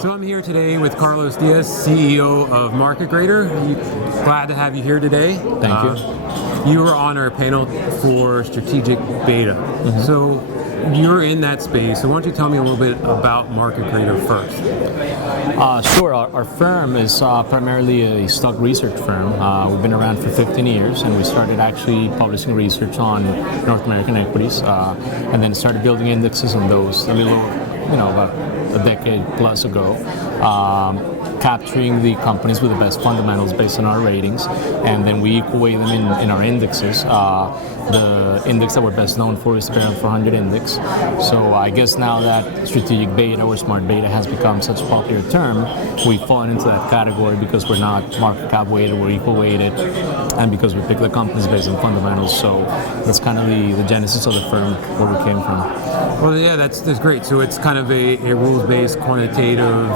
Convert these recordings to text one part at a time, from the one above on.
So I'm here today with Carlos Diez, CEO of MarketGrader. Glad to have you here today. Thank you. You were on our panel for strategic beta. Mm-hmm. So you're in that space. So why don't you tell me a little bit about MarketGrader first? Sure. Our firm is primarily a stock research firm. We've been around for 15 years, and we started actually publishing research on North American equities, and then started building indexes on those a little, about a decade plus ago. Capturing the companies with the best fundamentals based on our ratings, and then we equate them in our indexes. The index that we're best known for is the Barron's 400 index. So I guess now that strategic beta or smart beta has become such a popular term, we've fallen into that category because we're not market cap weighted, we're equal weighted, and because we pick the companies based on fundamentals. So that's kind of the genesis of the firm, where we came from. Well, yeah, that's great. So it's kind of a rules-based quantitative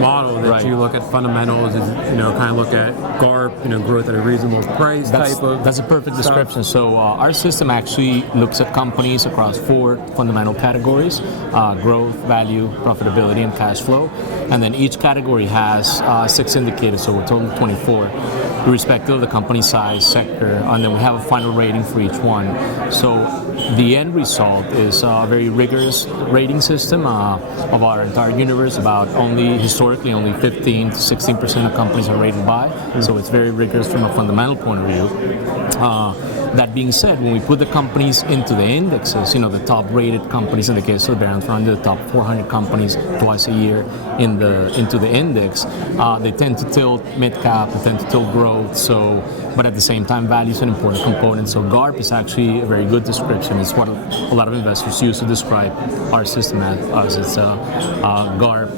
model that you look at fundamentals, kind of look at GARP, growth at a reasonable price That's a perfect description. So our system actually looks at companies across 4 fundamental categories: growth, value, profitability, and cash flow. And then each category has 6 indicators, so a total of 24, irrespective of the company size, sector, and then we have a final rating for each one. So the end result is a very rigorous rating system of our entire universe. Historically only 15 to 16% of companies are rated by, so it's very rigorous from a fundamental point of view. That being said, when we put the companies into the indexes, the top rated companies in the case of the Barron's 400, the top 400 companies twice a year into the index, they tend to tilt mid-cap, they tend to tilt growth, but at the same time, value is an important component. So GARP is actually a very good description. It's what a lot of investors use to describe our system as. It's a GARP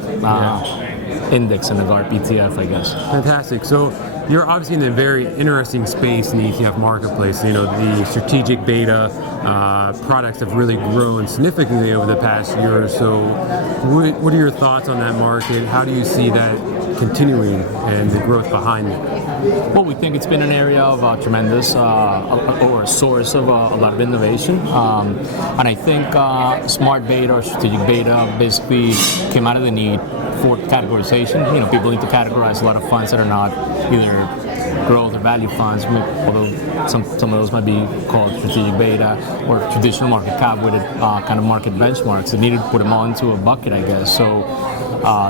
index and a GARP ETF, I guess. Fantastic. So you're obviously in a very interesting space in the ETF marketplace. The strategic beta products have really grown significantly over the past year or so. What are your thoughts on that market? How do you see that continuing and the growth behind it? Well, we think it's been an area of tremendous, or a source of a lot of innovation. And I think smart beta or strategic beta basically came out of the need for categorization. People need to categorize a lot of funds that are not either growth or value funds, although some of those might be called strategic beta or traditional market cap weighted kind of market benchmarks. They needed to put them all into a bucket, I guess. So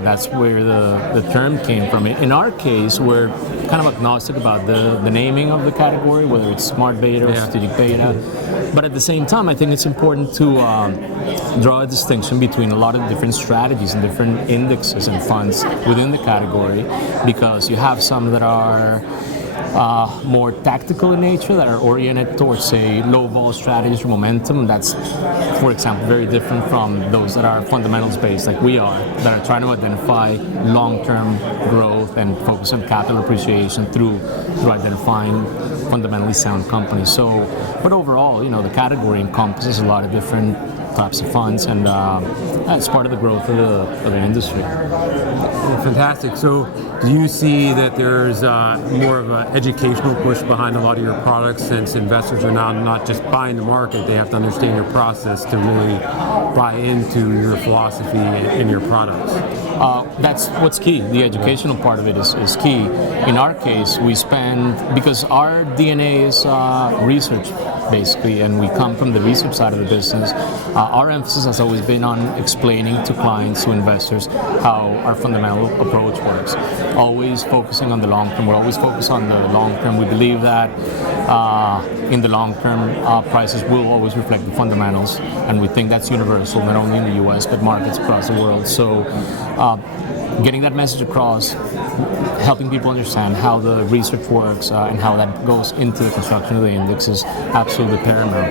that's where the term came from. In our case, we're kind of agnostic about the naming of the category, whether it's smart beta or strategic beta. But at the same time, I think it's important to draw a distinction between a lot of different strategies and different indexes and funds within the category, because you have some that are more tactical in nature, that are oriented towards, say, low vol strategies or momentum. That's, for example, very different from those that are fundamentals based, like we are, that are trying to identify long-term growth and focus on capital appreciation through identifying fundamentally sound companies. But overall, the category encompasses a lot of different types of funds, and that's part of the growth of the industry. Well, fantastic. So do you see that there's more of an educational push behind a lot of your products, since investors are now not just buying the market, they have to understand your process to really buy into your philosophy and your products? That's what's key. The educational part of it is key. In our case, because our DNA is research, basically, and we come from the research side of the business, our emphasis has always been on explaining to clients, to investors, how our fundamental approach works. Always focusing on the long term. We're always focused on the long term. We believe that in the long term, prices will always reflect the fundamentals, and we think that's universal, not only in the US, but markets across the world. So getting that message across, helping people understand how the research works and how that goes into the construction of the index is absolutely paramount.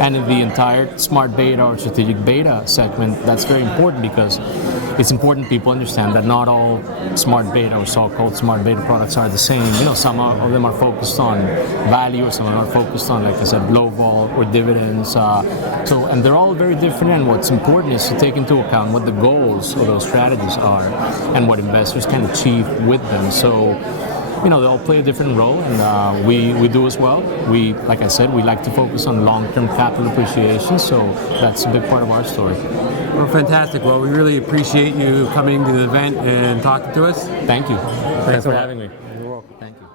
And in the entire smart beta or strategic beta segment, that's very important, because it's important people understand that not all smart beta or so-called smart beta products are the same. Some of them are focused on value, or some of them are focused on, like I said, low vol or dividends. And they're all very different, and what's important is to take into account what the goals of those strategies are and what investors can achieve with them. So they all play a different role, and we do as well. We, like I said, we like to focus on long-term capital appreciation, so that's a big part of our story. Well, fantastic. Well, we really appreciate you coming to the event and talking to us. Thank you. Thanks for a lot. having me. You're welcome. Thank you.